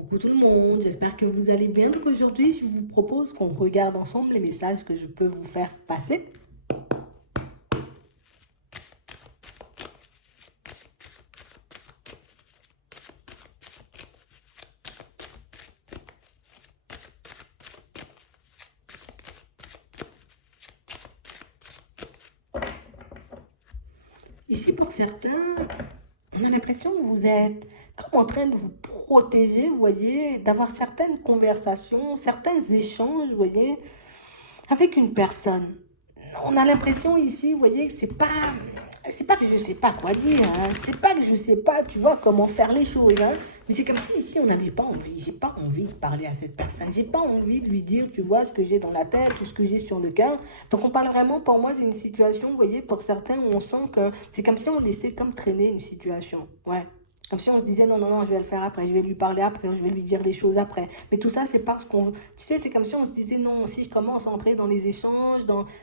Coucou tout le monde, j'espère que vous allez bien. Donc aujourd'hui, je vous propose qu'on regarde ensemble les messages que je peux vous faire passer. Ici, pour certains, on a l'impression que vous êtes comme en train de vous protéger, vous voyez, d'avoir certaines conversations, certains échanges, vous voyez, avec une personne. On a l'impression ici, vous voyez, que c'est pas que je sais pas quoi dire, hein. C'est pas que je sais pas, tu vois, comment faire les choses, hein. Mais c'est comme si ici on n'avait pas envie. J'ai pas envie de parler à cette personne. J'ai pas envie de lui dire, tu vois, ce que j'ai dans la tête, tout ce que j'ai sur le cœur. Donc on parle vraiment pour moi d'une situation, vous voyez, pour certains où on sent que c'est comme si on laissait comme traîner une situation. Ouais. Comme si on se disait non, non, non, je vais le faire après, je vais lui parler après, je vais lui dire les choses après. Mais tout ça, c'est parce qu'on... Tu sais, c'est comme si on se disait non, si je commence à entrer dans les échanges,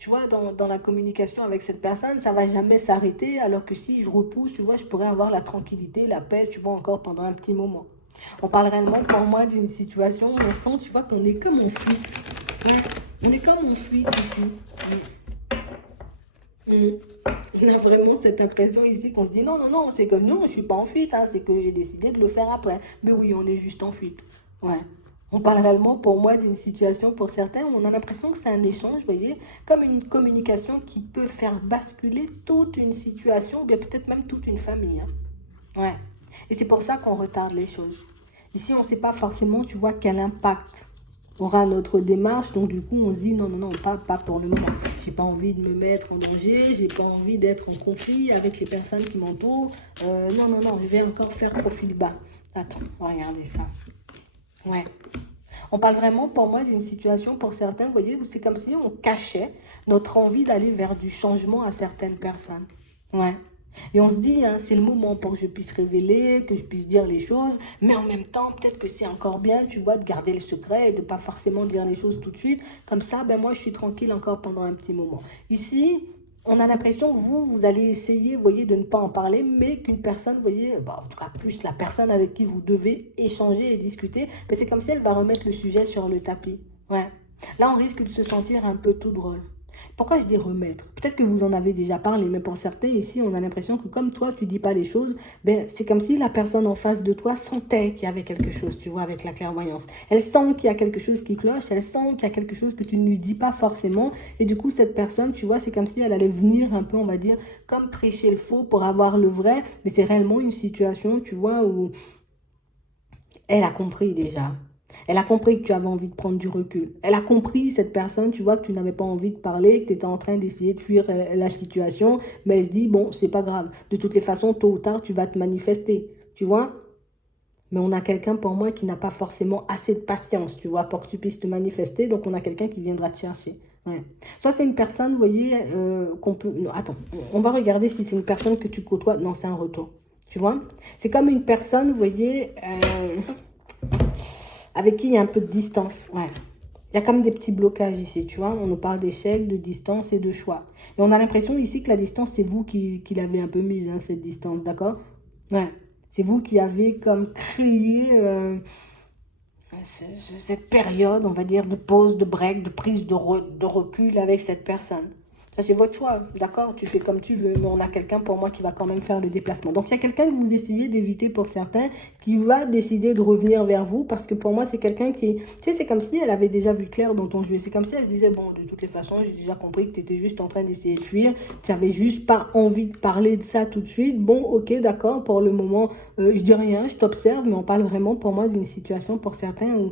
tu vois, dans la communication avec cette personne, ça va jamais s'arrêter. Alors que si je repousse, tu vois, je pourrais avoir la tranquillité, la paix, tu vois, encore pendant un petit moment. On parle réellement pour moi d'une situation où on sent, tu vois, qu'on est comme en fuite. Ouais, on est comme en fuite ici. Mm. On a vraiment cette impression ici qu'on se dit non, non, non, c'est que non, je suis pas en fuite, hein, c'est que j'ai décidé de le faire après. Mais oui, on est juste en fuite. Ouais. On parle réellement pour moi d'une situation pour certains où on a l'impression que c'est un échange, vous voyez, comme une communication qui peut faire basculer toute une situation, ou bien peut-être même toute une famille, hein. Ouais. Et c'est pour ça qu'on retarde les choses. Ici, on ne sait pas forcément, tu vois, quel impact aura notre démarche. Donc, du coup, on se dit non, non, non, pas pour le moment. J'ai pas envie de me mettre en danger. J'ai pas envie d'être en conflit avec les personnes qui m'entourent. Non, non, non, je vais encore faire profil bas. Attends, regardez ça. Ouais. On parle vraiment pour moi d'une situation pour certains, vous voyez, où c'est comme si on cachait notre envie d'aller vers du changement à certaines personnes. Ouais. Et on se dit, hein, c'est le moment pour que je puisse révéler, que je puisse dire les choses, mais en même temps, peut-être que c'est encore bien, tu vois, de garder le secret et de pas forcément dire les choses tout de suite. Comme ça, ben moi, je suis tranquille encore pendant un petit moment. Ici, on a l'impression que vous allez essayer, vous voyez, de ne pas en parler, mais qu'une personne, vous voyez, bah, en tout cas plus la personne avec qui vous devez échanger et discuter, ben c'est comme si elle va remettre le sujet sur le tapis. Ouais. Là, on risque de se sentir un peu tout drôle. Pourquoi je dis remettre? Peut-être que vous en avez déjà parlé, mais pour certains ici, on a l'impression que comme toi, tu dis pas les choses, ben, c'est comme si la personne en face de toi sentait qu'il y avait quelque chose, tu vois, avec la clairvoyance. Elle sent qu'il y a quelque chose qui cloche, elle sent qu'il y a quelque chose que tu ne lui dis pas forcément, et du coup, cette personne, tu vois, c'est comme si elle allait venir un peu, on va dire, comme prêcher le faux pour avoir le vrai, mais c'est réellement une situation, tu vois, où elle a compris déjà. Elle a compris que tu avais envie de prendre du recul. Elle a compris, cette personne, tu vois, que tu n'avais pas envie de parler, que tu étais en train d'essayer de fuir la situation, mais elle se dit, bon, c'est pas grave. De toutes les façons, tôt ou tard, tu vas te manifester, tu vois. Mais on a quelqu'un pour moi qui n'a pas forcément assez de patience, tu vois, pour que tu puisses te manifester. Donc, on a quelqu'un qui viendra te chercher. Ouais. Soit c'est une personne, vous voyez, qu'on peut... Non, attends, on va regarder si c'est une personne que tu côtoies. Non, c'est un retour. Tu vois. C'est comme une personne, vous voyez, avec qui il y a un peu de distance. Ouais. Il y a comme des petits blocages ici, tu vois. On nous parle d'échec, de distance et de choix. Et on a l'impression ici que la distance, c'est vous qui l'avez un peu mise, hein, cette distance, d'accord? Ouais. C'est vous qui avez comme créé cette période, on va dire, de pause, de break, de prise de recul avec cette personne. Ça, c'est votre choix, d'accord? Tu fais comme tu veux, mais on a quelqu'un pour moi qui va quand même faire le déplacement. Donc, il y a quelqu'un que vous essayez d'éviter pour certains qui va décider de revenir vers vous parce que pour moi, c'est quelqu'un qui... Tu sais, c'est comme si elle avait déjà vu clair dans ton jeu. C'est comme si elle se disait, bon, de toutes les façons, j'ai déjà compris que tu étais juste en train d'essayer de fuir. Tu n'avais juste pas envie de parler de ça tout de suite. Bon, ok, d'accord, pour le moment, je dis rien, je t'observe, mais on parle vraiment pour moi d'une situation pour certains où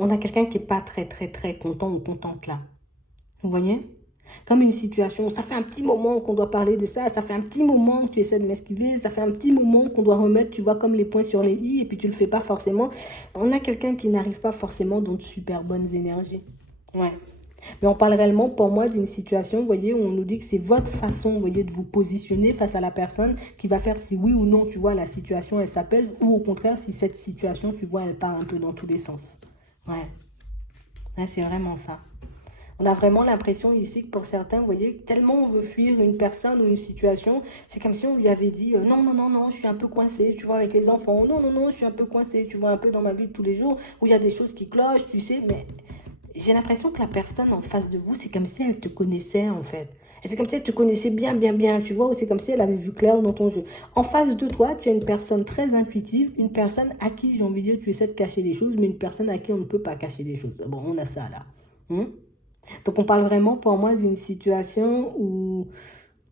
on a quelqu'un qui n'est pas très, très, très content ou contente là. Vous voyez? Comme une situation, ça fait un petit moment qu'on doit parler de ça, ça fait un petit moment que tu essaies de m'esquiver, ça fait un petit moment qu'on doit remettre, tu vois, comme les points sur les i, et puis tu le fais pas forcément. On a quelqu'un qui n'arrive pas forcément dans de super bonnes énergies. Ouais. Mais on parle réellement pour moi d'une situation, vous voyez, où on nous dit que c'est votre façon, vous voyez, de vous positionner face à la personne qui va faire si oui ou non, tu vois, la situation, elle s'apaise, ou au contraire, si cette situation, tu vois, elle part un peu dans tous les sens. Ouais, ouais, c'est vraiment ça. On a vraiment l'impression ici que pour certains, vous voyez, tellement on veut fuir une personne ou une situation, c'est comme si on lui avait dit non, non, non, non, je suis un peu coincé, tu vois, avec les enfants. Non, non, non, je suis un peu coincé, tu vois, un peu dans ma vie de tous les jours où il y a des choses qui clochent, tu sais, mais j'ai l'impression que la personne en face de vous, c'est comme si elle te connaissait en fait. Et c'est comme si elle te connaissait bien, bien, bien, tu vois, ou c'est comme si elle avait vu clair dans ton jeu. En face de toi, tu as une personne très intuitive, une personne à qui, j'ai envie de dire, tu essaies de cacher des choses, mais une personne à qui on ne peut pas cacher des choses. Bon, on a ça là. Donc on parle vraiment pour moi d'une situation où,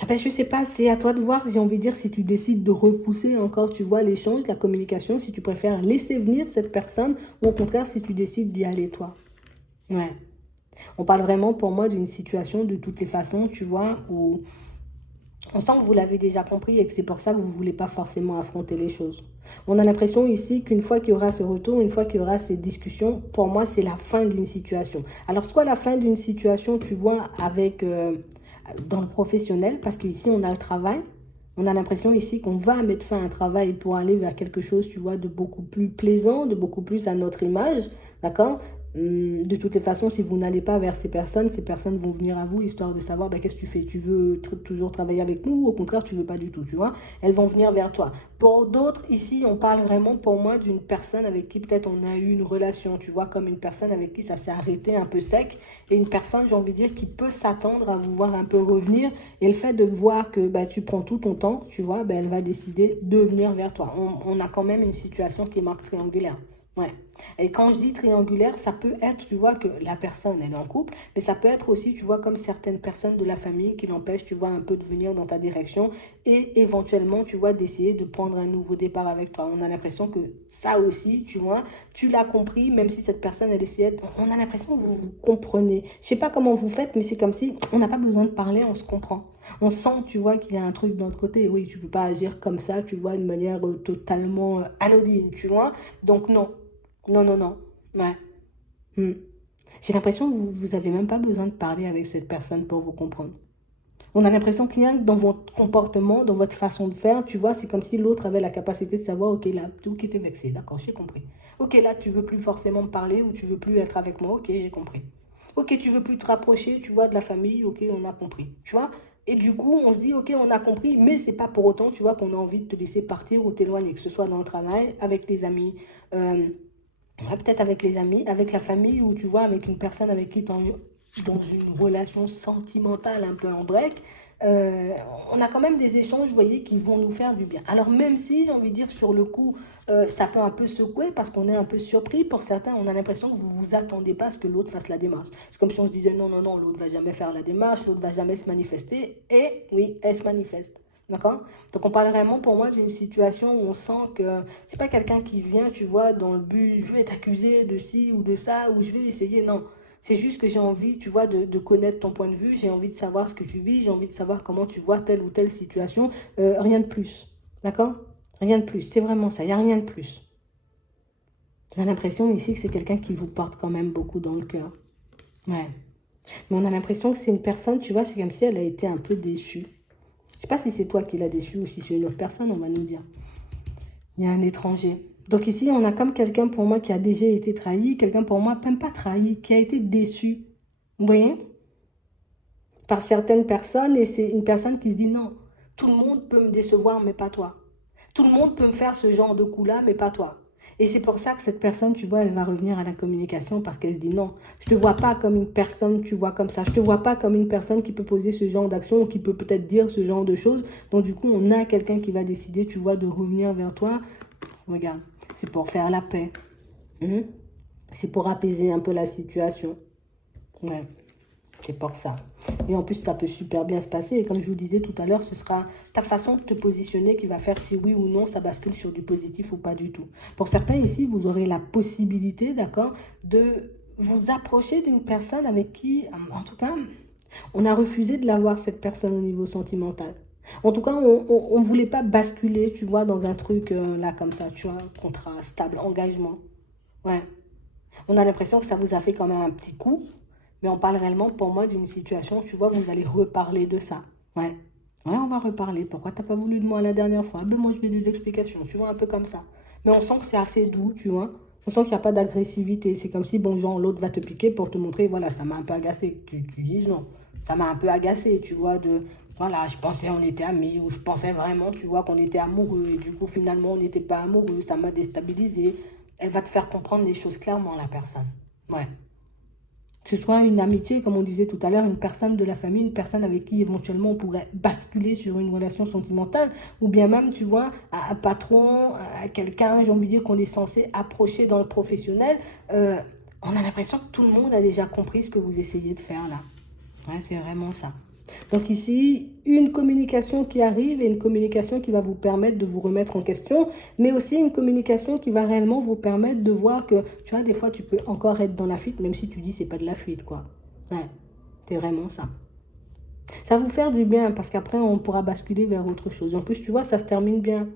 ah ben, je sais pas, c'est à toi de voir, j'ai envie de dire, si tu décides de repousser encore, tu vois, l'échange, la communication, si tu préfères laisser venir cette personne, ou au contraire, si tu décides d'y aller toi. Ouais. On parle vraiment pour moi d'une situation de toutes les façons, tu vois, où on sent que vous l'avez déjà compris et que c'est pour ça que vous ne voulez pas forcément affronter les choses. On a l'impression ici qu'une fois qu'il y aura ce retour, une fois qu'il y aura ces discussions, pour moi, c'est la fin d'une situation. Alors, soit la fin d'une situation, tu vois, avec dans le professionnel, parce qu'ici, on a le travail. On a l'impression ici qu'on va mettre fin à un travail pour aller vers quelque chose, tu vois, de beaucoup plus plaisant, de beaucoup plus à notre image, d'accord? De toutes les façons, si vous n'allez pas vers ces personnes vont venir à vous histoire de savoir ben, qu'est-ce que tu fais. Tu veux toujours travailler avec nous ou au contraire, tu veux pas du tout, tu vois. Elles vont venir vers toi. Pour d'autres, ici, on parle vraiment pour moi d'une personne avec qui peut-être on a eu une relation, tu vois, comme une personne avec qui ça s'est arrêté un peu sec et une personne, j'ai envie de dire, qui peut s'attendre à vous voir un peu revenir et le fait de voir que ben, tu prends tout ton temps, tu vois, ben, elle va décider de venir vers toi. On a quand même une situation qui est marque triangulaire. Ouais. Et quand je dis triangulaire, ça peut être, tu vois, que la personne, elle est en couple, mais ça peut être aussi, tu vois, comme certaines personnes de la famille qui l'empêchent, tu vois, un peu de venir dans ta direction et éventuellement, tu vois, d'essayer de prendre un nouveau départ avec toi. On a l'impression que ça aussi, tu vois, tu l'as compris, même si cette personne, elle essayait, on a l'impression que vous vous comprenez. Je sais pas comment vous faites, mais c'est comme si on n'a pas besoin de parler, on se comprend. On sent, tu vois, qu'il y a un truc de l'autre côté. Oui, tu peux pas agir comme ça, tu vois, de manière totalement anodine, tu vois. Donc non. Non, non, non. Ouais. Hmm. J'ai l'impression que vous avez même pas besoin de parler avec cette personne pour vous comprendre. On a l'impression qu'il y a dans votre comportement, dans votre façon de faire, tu vois, c'est comme si l'autre avait la capacité de savoir, ok, là, tout qui était vexé, d'accord, j'ai compris. Ok, là, tu veux plus forcément me parler ou tu veux plus être avec moi, ok, j'ai compris. Ok, tu veux plus te rapprocher, tu vois, de la famille, ok, on a compris, tu vois. Et du coup, on se dit, ok, on a compris, mais c'est pas pour autant, tu vois, qu'on a envie de te laisser partir ou t'éloigner, que ce soit dans le travail, avec tes amis, euh, ouais, peut-être avec les amis, avec la famille, ou tu vois, avec une personne avec qui tu es dans une relation sentimentale un peu en break, euh, on a quand même des échanges, vous voyez, qui vont nous faire du bien. Alors même si, j'ai envie de dire, sur le coup, ça peut un peu secouer parce qu'on est un peu surpris. Pour certains, on a l'impression que vous vous attendez pas à ce que l'autre fasse la démarche. C'est comme si on se disait, non, non, non, l'autre va jamais faire la démarche, l'autre va jamais se manifester. Et oui, elle se manifeste. D'accord? Donc on parle vraiment pour moi d'une situation où on sent que c'est pas quelqu'un qui vient, tu vois, dans le but, je vais t'accuser de ci ou de ça, ou je vais essayer, non. C'est juste que j'ai envie, tu vois, de connaître ton point de vue, j'ai envie de savoir ce que tu vis, j'ai envie de savoir comment tu vois telle ou telle situation, rien de plus. D'accord? Rien de plus, c'est vraiment ça, il n'y a rien de plus. On a l'impression ici que c'est quelqu'un qui vous porte quand même beaucoup dans le cœur. Ouais. Mais on a l'impression que c'est une personne, tu vois, c'est comme si elle a été un peu déçue. Je sais pas si c'est toi qui l'as déçue ou si c'est une autre personne, on va nous dire. Il y a un étranger. Donc ici, on a comme quelqu'un pour moi qui a déjà été trahi, quelqu'un pour moi, même pas trahi, qui a été déçu. Vous voyez? Par certaines personnes, et c'est une personne qui se dit non, tout le monde peut me décevoir, mais pas toi. Tout le monde peut me faire ce genre de coup-là, mais pas toi. Et c'est pour ça que cette personne, tu vois, elle va revenir à la communication parce qu'elle se dit non, je te vois pas comme une personne, tu vois, comme ça. Je te vois pas comme une personne qui peut poser ce genre d'action ou qui peut peut-être dire ce genre de choses. Donc du coup, on a quelqu'un qui va décider, tu vois, de revenir vers toi. Regarde, c'est pour faire la paix. Mhm. C'est pour apaiser un peu la situation. Ouais, c'est pour ça. Et en plus, ça peut super bien se passer. Et comme je vous disais tout à l'heure, ce sera ta façon de te positionner qui va faire si oui ou non ça bascule sur du positif ou pas du tout. Pour certains ici, vous aurez la possibilité, d'accord, de vous approcher d'une personne avec qui, en tout cas, on a refusé de l'avoir, cette personne, au niveau sentimental. En tout cas, on ne voulait pas basculer, tu vois, dans un truc là comme ça, tu vois, contrat stable, engagement. Ouais. On a l'impression que ça vous a fait quand même un petit coup, mais on parle réellement pour moi d'une situation, tu vois, vous allez reparler de ça. Ouais. Ouais, on va reparler. Pourquoi t'as pas voulu de moi la dernière fois? Ben moi, je veux des explications, tu vois, un peu comme ça. Mais on sent que c'est assez doux, tu vois. On sent qu'il n'y a pas d'agressivité. C'est comme si, bon, genre, l'autre va te piquer pour te montrer, voilà, ça m'a un peu agacé. Tu dis non. Ça m'a un peu agacé, tu vois, voilà, je pensais on était amis, ou je pensais vraiment, tu vois, qu'on était amoureux, et du coup, finalement, on n'était pas amoureux, ça m'a déstabilisé. Elle va te faire comprendre les choses clairement, la personne. Ouais. Que ce soit une amitié, comme on disait tout à l'heure, une personne de la famille, une personne avec qui éventuellement on pourrait basculer sur une relation sentimentale, ou bien même, tu vois, un patron, quelqu'un, j'ai envie de dire, qu'on est censé approcher dans le professionnel. On a l'impression que tout le monde a déjà compris ce que vous essayez de faire là. Ouais, c'est vraiment ça. Donc ici, une communication qui arrive et une communication qui va vous permettre de vous remettre en question, mais aussi une communication qui va réellement vous permettre de voir que, tu vois, des fois, tu peux encore être dans la fuite, même si tu dis c'est pas de la fuite, quoi. Ouais, c'est vraiment ça. Ça va vous faire du bien parce qu'après, on pourra basculer vers autre chose. En plus, tu vois, ça se termine bien.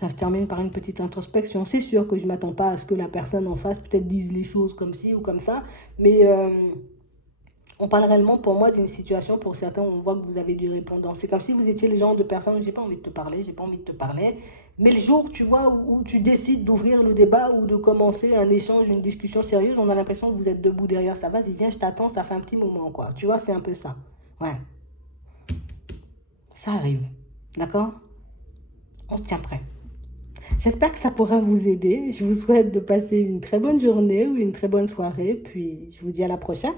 Ça se termine par une petite introspection. C'est sûr que je ne m'attends pas à ce que la personne en face peut-être dise les choses comme ci ou comme ça, mais on parle réellement pour moi d'une situation, pour certains, où on voit que vous avez du répondant. C'est comme si vous étiez le genre de personne, j'ai pas envie de te parler, j'ai pas envie de te parler. Mais le jour, tu vois, où tu décides d'ouvrir le débat ou de commencer un échange, une discussion sérieuse, on a l'impression que vous êtes debout derrière ça. Vas-y, viens, je t'attends, ça fait un petit moment, quoi. Tu vois, c'est un peu ça. Ouais, ça arrive. D'accord? On se tient prêt. J'espère que ça pourra vous aider. Je vous souhaite de passer une très bonne journée ou une très bonne soirée. Puis, je vous dis à la prochaine.